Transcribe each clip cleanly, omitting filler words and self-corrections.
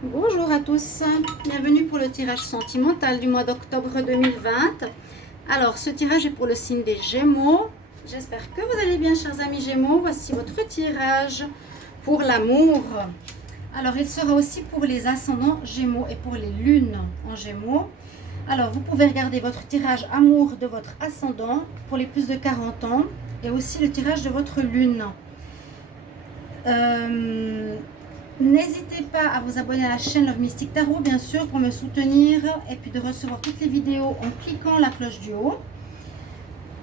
Bonjour à tous, bienvenue pour le tirage sentimental du mois d'octobre 2020. Alors, ce tirage est pour le signe des Gémeaux. J'espère que vous allez bien, chers amis Gémeaux. Voici votre tirage pour l'amour. Alors, il sera aussi pour les ascendants Gémeaux et pour les lunes en Gémeaux. Alors, vous pouvez regarder votre tirage amour de votre ascendant pour les plus de 40 ans et aussi le tirage de votre lune. N'hésitez pas à vous abonner à la chaîne Love Mystic Tarot, bien sûr, pour me soutenir et puis de recevoir toutes les vidéos en cliquant la cloche du haut.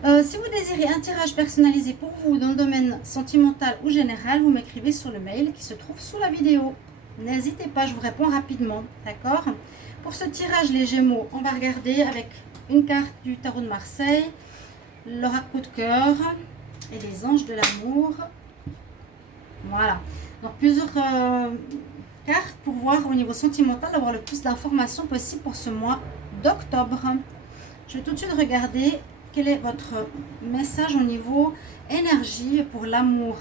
Si vous désirez un tirage personnalisé pour vous dans le domaine sentimental ou général, vous m'écrivez sur le mail qui se trouve sous la vidéo. N'hésitez pas, je vous réponds rapidement, d'accord? Pour ce tirage, les Gémeaux, on va regarder avec une carte du tarot de Marseille, l'oracle coup de cœur et les anges de l'amour. Voilà, donc plusieurs cartes pour voir au niveau sentimental, avoir le plus d'informations possible pour ce mois d'octobre. Je vais tout de suite regarder quel est votre message au niveau énergie pour l'amour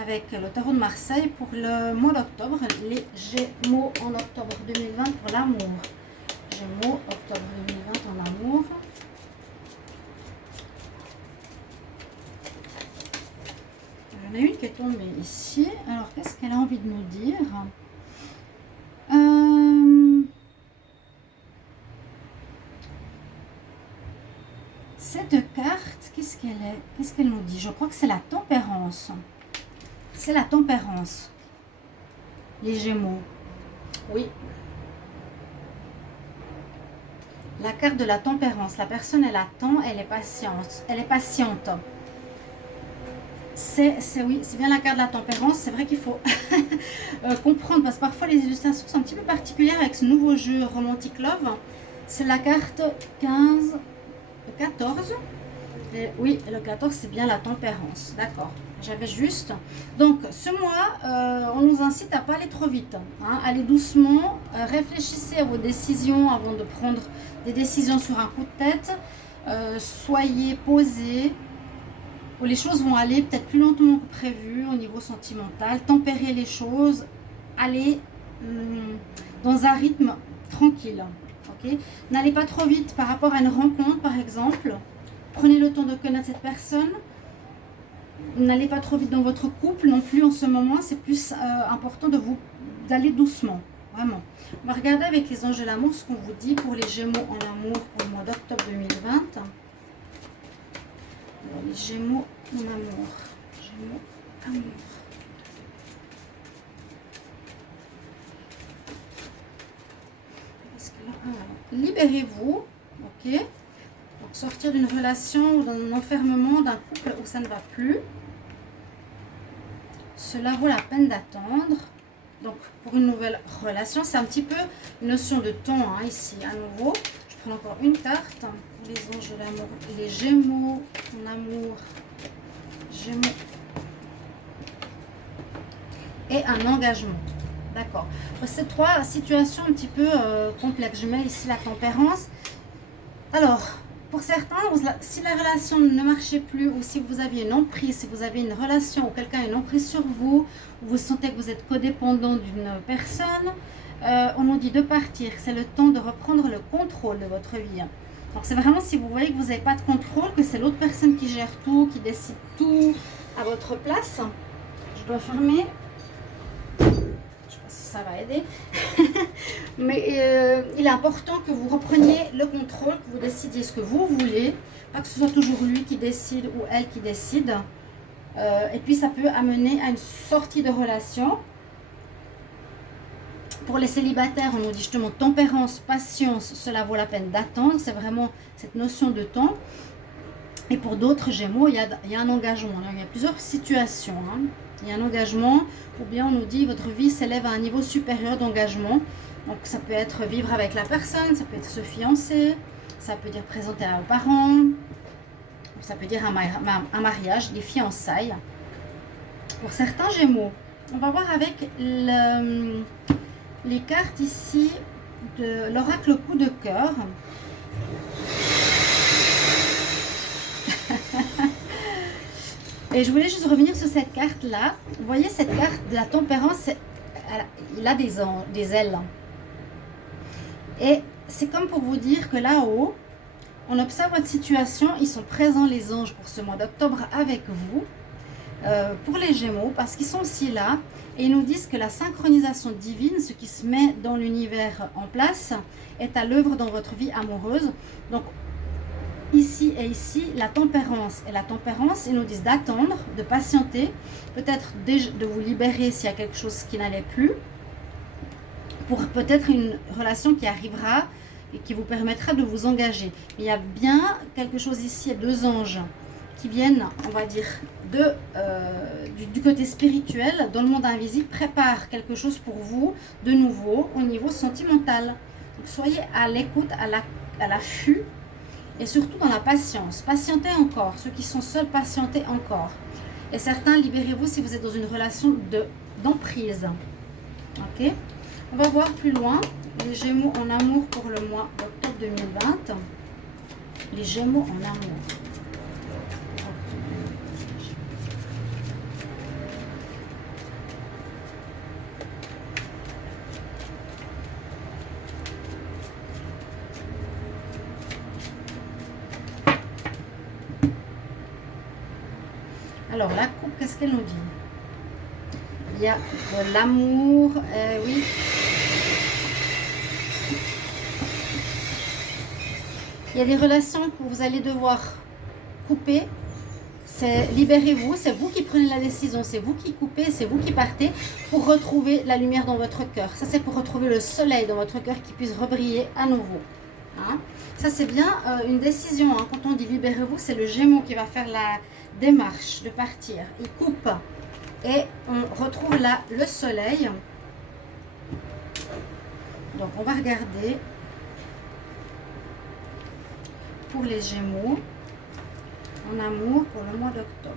avec le tarot de Marseille pour le mois d'octobre, les Gémeaux en octobre 2020 pour l'amour. Gémeaux, octobre 2020 en amour. Il y en a une qui est tombée ici. Alors, qu'est-ce qu'elle a envie de nous dire? Cette carte, qu'est-ce qu'elle est? Qu'est-ce qu'elle nous dit? Je crois que c'est la tempérance. C'est la tempérance. Les Gémeaux. Oui. La carte de la tempérance. La personne, elle attend, elle est patiente. Elle est patiente. Oui, c'est bien la carte de la tempérance. C'est vrai qu'il faut comprendre, parce que parfois les illustrations sont un petit peu particulières avec ce nouveau jeu Romantic Love. C'est la carte 15, 14. Et oui, le 14, c'est bien la tempérance. D'accord, j'avais juste. Donc, ce mois, on nous incite à ne pas aller trop vite. Hein, allez doucement, réfléchissez à vos décisions avant de prendre des décisions sur un coup de tête. Soyez posés. Où les choses vont aller peut-être plus lentement que prévu au niveau sentimental. Tempérez les choses. Allez dans un rythme tranquille. Okay? N'allez pas trop vite par rapport à une rencontre, par exemple. Prenez le temps de connaître cette personne. N'allez pas trop vite dans votre couple non plus en ce moment. C'est plus important d'aller doucement. Vraiment. On va regarder avec les anges de l'amour ce qu'on vous dit pour les Gémeaux en amour pour le mois d'octobre 2020. Alors, les Gémeaux en amour. Gémeaux, amour. Libérez-vous. Ok. Donc, sortir d'une relation ou d'un enfermement d'un couple où ça ne va plus. Cela vaut la peine d'attendre. Donc, pour une nouvelle relation, c'est un petit peu une notion de temps hein, ici, à nouveau. Je prends encore une carte pour les anges de l'amour. Les Gémeaux en amour. Gémeaux. Et un engagement. D'accord. Ces trois situations un petit peu complexes. Je mets ici la tempérance. Alors, pour certains, si la relation ne marchait plus ou si vous aviez une emprise, si vous avez une relation où quelqu'un a une emprise sur vous, ou vous sentez que vous êtes codépendant d'une personne, on nous dit de partir. C'est le temps de reprendre le contrôle de votre vie. Donc, c'est vraiment si vous voyez que vous n'avez pas de contrôle, que c'est l'autre personne qui gère tout, qui décide tout à votre place. Je dois fermer. Je ne sais pas si ça va aider. Mais il est important que vous repreniez le contrôle, que vous décidiez ce que vous voulez. Pas que ce soit toujours lui qui décide ou elle qui décide. Et puis ça peut amener à une sortie de relation. Pour les célibataires, on nous dit justement tempérance, patience, cela vaut la peine d'attendre. C'est vraiment cette notion de temps. Et pour d'autres Gémeaux, il y a un engagement. Il y a plusieurs situations. Hein. Il y a un engagement, ou bien on nous dit votre vie s'élève à un niveau supérieur d'engagement. Donc ça peut être vivre avec la personne, ça peut être se fiancer, ça peut dire présenter aux parents, ça peut dire un mariage, des fiançailles. Pour certains Gémeaux, on va voir avec les cartes ici de l'oracle coup de cœur. Et je voulais juste revenir sur cette carte-là. Vous voyez cette carte de la tempérance, il a des ailes. Et c'est comme pour vous dire que là-haut, on observe votre situation. Ils sont présents, les anges, pour ce mois d'octobre avec vous. Pour les Gémeaux, parce qu'ils sont aussi là. Et ils nous disent que la synchronisation divine, ce qui se met dans l'univers en place, est à l'œuvre dans votre vie amoureuse. Donc, ici et ici, la tempérance. Et la tempérance, ils nous disent d'attendre, de patienter, peut-être de vous libérer s'il y a quelque chose qui n'allait plus, pour peut-être une relation qui arrivera et qui vous permettra de vous engager. Mais il y a bien quelque chose ici, il y a deux anges qui viennent, on va dire, du côté spirituel, dans le monde invisible, préparent quelque chose pour vous, de nouveau, au niveau sentimental. Donc, soyez à l'écoute, à l'affût, et surtout dans la patience. Patientez encore. Ceux qui sont seuls, patientez encore. Et certains, libérez-vous si vous êtes dans une relation d'emprise. Ok? On va voir plus loin. Les Gémeaux en amour pour le mois d'octobre 2020. Les Gémeaux en amour. Alors, la coupe, qu'est-ce qu'elle nous dit? Il y a de l'amour, oui. Il y a des relations que vous allez devoir couper. C'est libérez-vous, c'est vous qui prenez la décision, c'est vous qui coupez, c'est vous qui partez pour retrouver la lumière dans votre cœur. Ça, c'est pour retrouver le soleil dans votre cœur qui puisse rebriller à nouveau. Hein? Ça, c'est bien une décision. Hein. Quand on dit libérez-vous, c'est le Gémeaux qui va faire la démarche de partir. Il coupe et on retrouve là le soleil. Donc, on va regarder pour les Gémeaux en amour pour le mois d'octobre.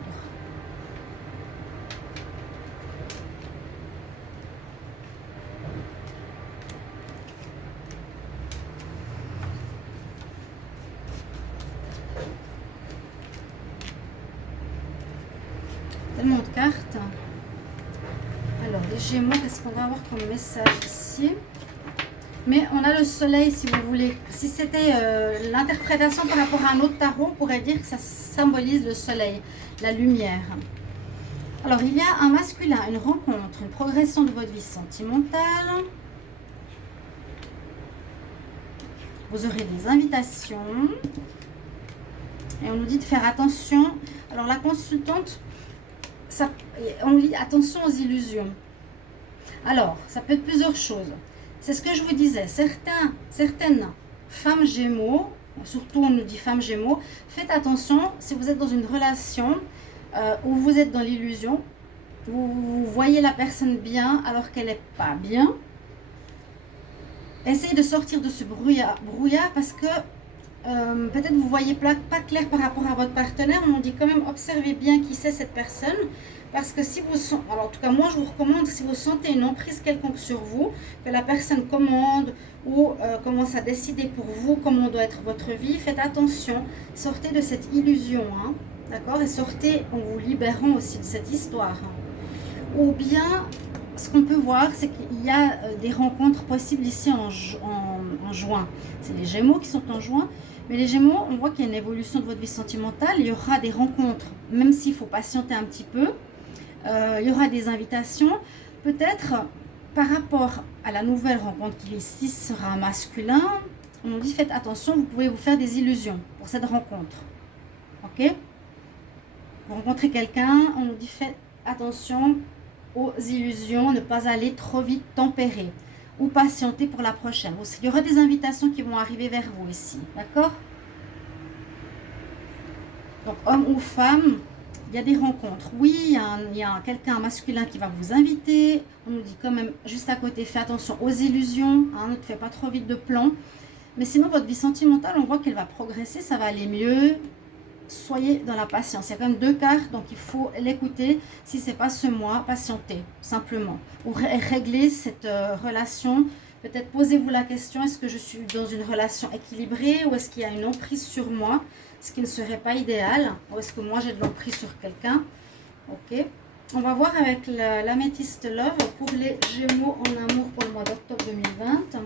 Tellement de cartes. Alors, les Gémeaux, qu'est-ce qu'on va avoir comme message ici? Mais on a le soleil, si vous voulez. Si c'était l'interprétation par rapport à un autre tarot, on pourrait dire que ça symbolise le soleil, la lumière. Alors, il y a un masculin, une rencontre, une progression de votre vie sentimentale. Vous aurez des invitations. Et on nous dit de faire attention. Alors, la consultante, on nous dit attention aux illusions. Alors, ça peut être plusieurs choses. C'est ce que je vous disais. Certaines femmes Gémeaux, surtout on nous dit femmes Gémeaux, faites attention si vous êtes dans une relation où vous êtes dans l'illusion, vous voyez la personne bien alors qu'elle n'est pas bien. Essayez de sortir de ce brouillard parce que peut-être vous ne voyez pas clair par rapport à votre partenaire. On nous dit quand même observez bien qui c'est cette personne. Parce que si vous sentez, alors en tout cas moi je vous recommande, si vous sentez une emprise quelconque sur vous, que la personne commande ou commence à décider pour vous comment doit être votre vie, faites attention, sortez de cette illusion, hein, d'accord? Et sortez en vous libérant aussi de cette histoire. Hein. Ou bien, ce qu'on peut voir, c'est qu'il y a des rencontres possibles ici en juin. C'est les Gémeaux qui sont en juin. Mais les Gémeaux, on voit qu'il y a une évolution de votre vie sentimentale. Il y aura des rencontres, même s'il faut patienter un petit peu. Il y aura des invitations. Peut-être par rapport à la nouvelle rencontre qui ici sera masculin, on nous dit faites attention, vous pouvez vous faire des illusions pour cette rencontre. Ok? Vous rencontrez quelqu'un, on nous dit faites attention aux illusions, ne pas aller trop vite tempérer ou patienter pour la prochaine. Il y aura des invitations qui vont arriver vers vous ici, d'accord? Donc, homme ou femme, il y a des rencontres. Oui, il y a quelqu'un masculin qui va vous inviter. On nous dit quand même, juste à côté, fais attention aux illusions. Hein, ne te fais pas trop vite de plans. Mais sinon, votre vie sentimentale, on voit qu'elle va progresser, ça va aller mieux. Soyez dans la patience. Il y a quand même deux cartes, donc il faut l'écouter. Si ce n'est pas ce mois, patientez, simplement. Ou régler cette relation. Peut-être posez-vous la question, est-ce que je suis dans une relation équilibrée ou est-ce qu'il y a une emprise sur moi, ce qui ne serait pas idéal, ou est-ce que moi j'ai de l'emprise sur quelqu'un? Ok. On va voir avec l'améthyste Love pour les Gémeaux en amour pour le mois d'octobre 2020.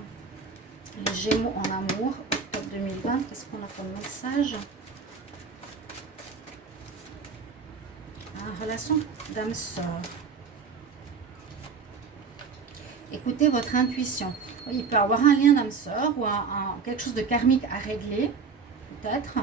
Les Gémeaux en amour, octobre 2020. Qu'est-ce qu'on a comme message? Relation d'âme-sœur. Écoutez votre intuition. Il peut y avoir un lien d'âme-sœur ou quelque chose de karmique à régler, peut-être.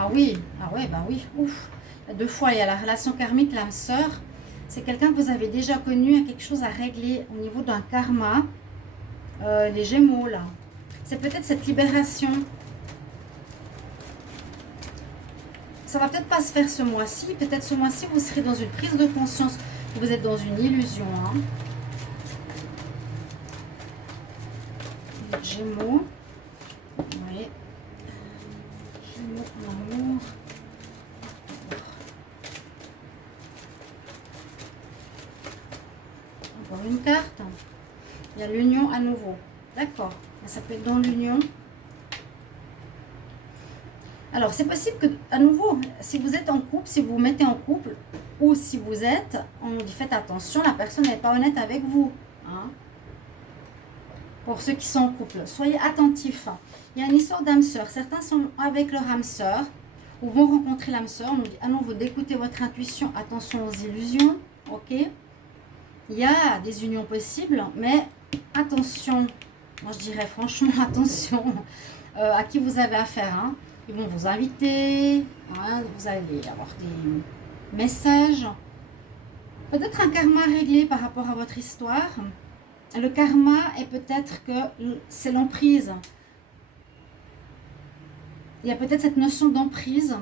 Ah oui, ah ouais, bah oui, ouf. Deux fois, il y a la relation karmique, l'âme sœur. C'est quelqu'un que vous avez déjà connu, il y a quelque chose à régler au niveau d'un karma. Les Gémeaux, là. C'est peut-être cette libération. Ça va peut-être pas se faire ce mois-ci. Peut-être ce mois-ci, vous serez dans une prise de conscience. Vous êtes dans une illusion. Hein. Les Gémeaux. Oui. Gémeaux, l'amour. Encore une carte. Il y a l'union à nouveau. D'accord. Ça peut être dans l'union. Alors, c'est possible que, à nouveau, si vous êtes en couple, si vous vous mettez en couple, ou si vous êtes, on dit faites attention, la personne n'est pas honnête avec vous. Hein. Pour ceux qui sont en couple, soyez attentifs. Il y a une histoire d'âme sœur. Certains sont avec leur âme sœur, ou vont rencontrer l'âme sœur. On dit à nouveau d'écouter votre intuition, attention aux illusions. Ok. Il y a des unions possibles, mais attention, moi je dirais franchement attention à qui vous avez affaire. Hein. Ils vont vous inviter, hein, vous allez avoir des messages. Peut-être un karma réglé par rapport à votre histoire. Le karma est peut-être que c'est l'emprise. Il y a peut-être cette notion d'emprise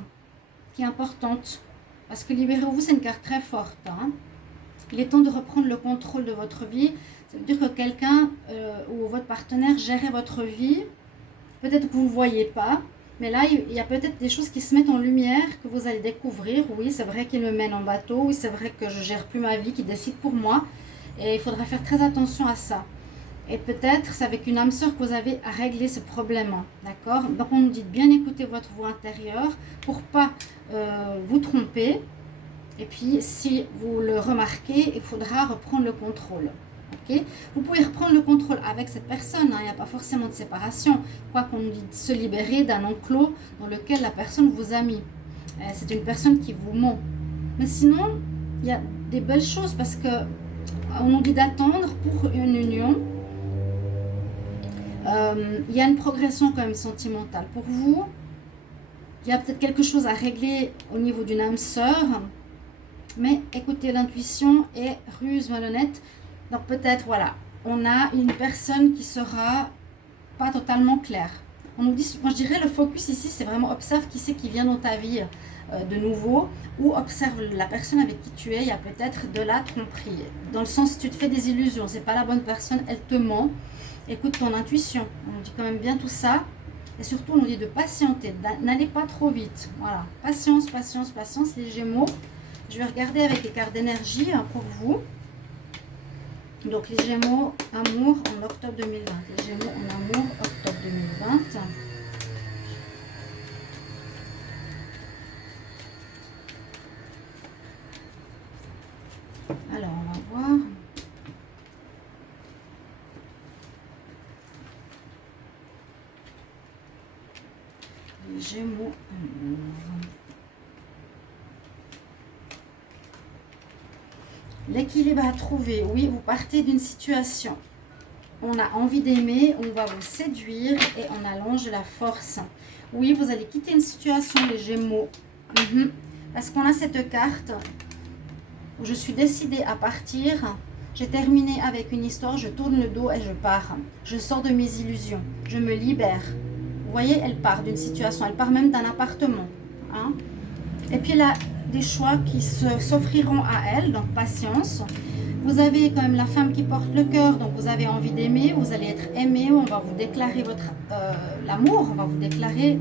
qui est importante. Parce que libérez-vous, c'est une carte très forte. Hein. Il est temps de reprendre le contrôle de votre vie. Ça veut dire que quelqu'un ou votre partenaire gère votre vie. Peut-être que vous ne le voyez pas. Mais là, il y a peut-être des choses qui se mettent en lumière, que vous allez découvrir. Oui, c'est vrai qu'il me mène en bateau. Oui, c'est vrai que je ne gère plus ma vie, qu'il décide pour moi. Et il faudra faire très attention à ça. Et peut-être, c'est avec une âme sœur que vous avez à régler ce problème. D'accord? Donc, on nous dit de bien écouter votre voix intérieure pour ne pas vous tromper. Et puis, si vous le remarquez, il faudra reprendre le contrôle. Okay. Vous pouvez reprendre le contrôle avec cette personne, hein. Il n'y a pas forcément de séparation. Quoi qu'on nous dit de se libérer d'un enclos dans lequel la personne vous a mis. C'est une personne qui vous ment. Mais sinon, il y a des belles choses parce que on nous dit d'attendre pour une union. Il y a une progression quand même sentimentale pour vous. Il y a peut-être quelque chose à régler au niveau d'une âme sœur. Mais écoutez, l'intuition est ruse, malhonnête. Donc peut-être, voilà, on a une personne qui sera pas totalement claire. On nous dit, moi je dirais le focus ici, c'est vraiment observe qui c'est qui vient dans ta vie de nouveau, ou observe la personne avec qui tu es. Il y a peut-être de la tromperie. Dans le sens, tu te fais des illusions, c'est pas la bonne personne, elle te ment. Écoute ton intuition. On nous dit quand même bien tout ça. Et surtout, on nous dit de patienter, n'allez pas trop vite. Voilà, patience, patience, patience, les Gémeaux. Je vais regarder avec les cartes d'énergie pour vous. Donc les Gémeaux, amour en octobre 2020. Les Gémeaux en amour, octobre 2020. Alors, on va voir. Les Gémeaux, amour. L'équilibre à trouver. Oui, vous partez d'une situation. On a envie d'aimer, on va vous séduire et on allonge la force. Oui, vous allez quitter une situation, les Gémeaux. Parce qu'on a cette carte où je suis décidée à partir. J'ai terminé avec une histoire, je tourne le dos et je pars. Je sors de mes illusions, je me libère. Vous voyez, elle part d'une situation, elle part même d'un appartement. Hein? Et puis là, des choix qui s'offriront à elle, donc patience. Vous avez quand même la femme qui porte le cœur, donc vous avez envie d'aimer, vous allez être aimé, on va vous déclarer votre l'amour, on va vous déclarer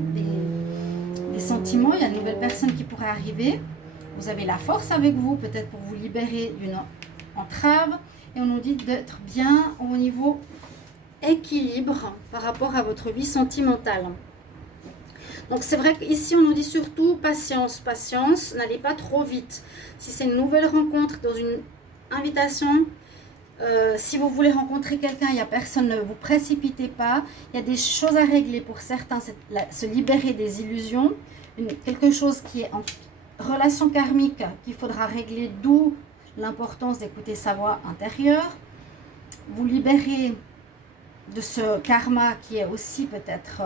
des sentiments, il y a une nouvelle personne qui pourrait arriver. Vous avez la force avec vous, peut-être pour vous libérer d'une entrave, et on nous dit d'être bien au niveau équilibre par rapport à votre vie sentimentale. Donc c'est vrai qu'ici on nous dit surtout patience, patience, n'allez pas trop vite. Si c'est une nouvelle rencontre dans une invitation, si vous voulez rencontrer quelqu'un, il n'y a personne, ne vous précipitez pas. Il y a des choses à régler pour certains, c'est se libérer des illusions. Quelque chose qui est en relation karmique qu'il faudra régler, d'où l'importance d'écouter sa voix intérieure. Vous libérer de ce karma qui est aussi peut-être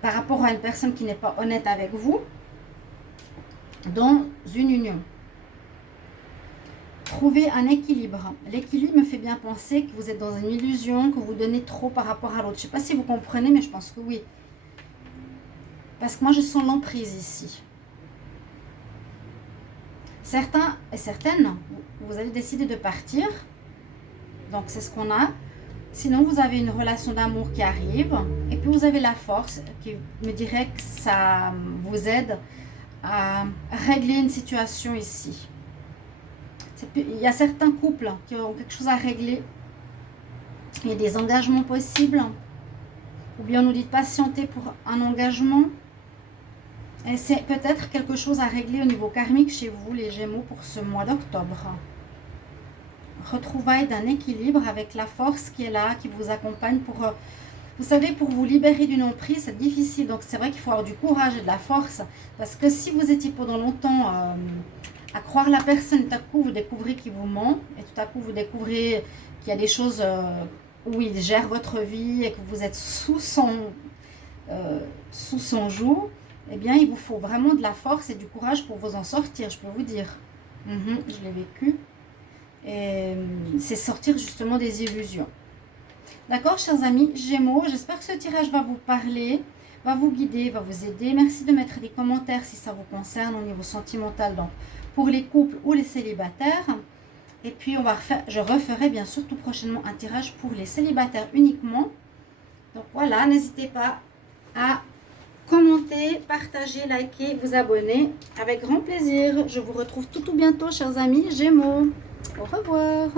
par rapport à une personne qui n'est pas honnête avec vous, dans une union. Trouvez un équilibre. L'équilibre me fait bien penser que vous êtes dans une illusion, que vous donnez trop par rapport à l'autre. Je ne sais pas si vous comprenez, mais je pense que oui. Parce que moi, je sens l'emprise ici. Certains et certaines, vous allez décider de partir. Donc, c'est ce qu'on a. Sinon, vous avez une relation d'amour qui arrive. Et puis, vous avez la force qui me dirait que ça vous aide à régler une situation ici. Il y a certains couples qui ont quelque chose à régler. Il y a des engagements possibles. Ou bien on nous dit de patienter pour un engagement. Et c'est peut-être quelque chose à régler au niveau karmique chez vous, les Gémeaux, pour ce mois d'octobre. Retrouvailles d'un équilibre avec la force qui est là, qui vous accompagne pour... Vous savez, pour vous libérer d'une emprise, c'est difficile. Donc c'est vrai qu'il faut avoir du courage et de la force. Parce que si vous étiez pendant longtemps à croire la personne, tout à coup vous découvrez qu'il vous ment. Et tout à coup vous découvrez qu'il y a des choses où il gère votre vie et que vous êtes sous son joug. Eh bien, il vous faut vraiment de la force et du courage pour vous en sortir, je peux vous dire. Je l'ai vécu. Et c'est sortir justement des illusions. D'accord, chers amis Gémeaux, j'espère que ce tirage va vous parler, va vous guider, va vous aider. Merci de mettre des commentaires si ça vous concerne au niveau sentimental, donc pour les couples ou les célibataires. Et puis, je referai bien sûr tout prochainement un tirage pour les célibataires uniquement. Donc voilà, n'hésitez pas à commenter, partager, liker, vous abonner. Avec grand plaisir. Je vous retrouve tout bientôt, chers amis Gémeaux. Au revoir.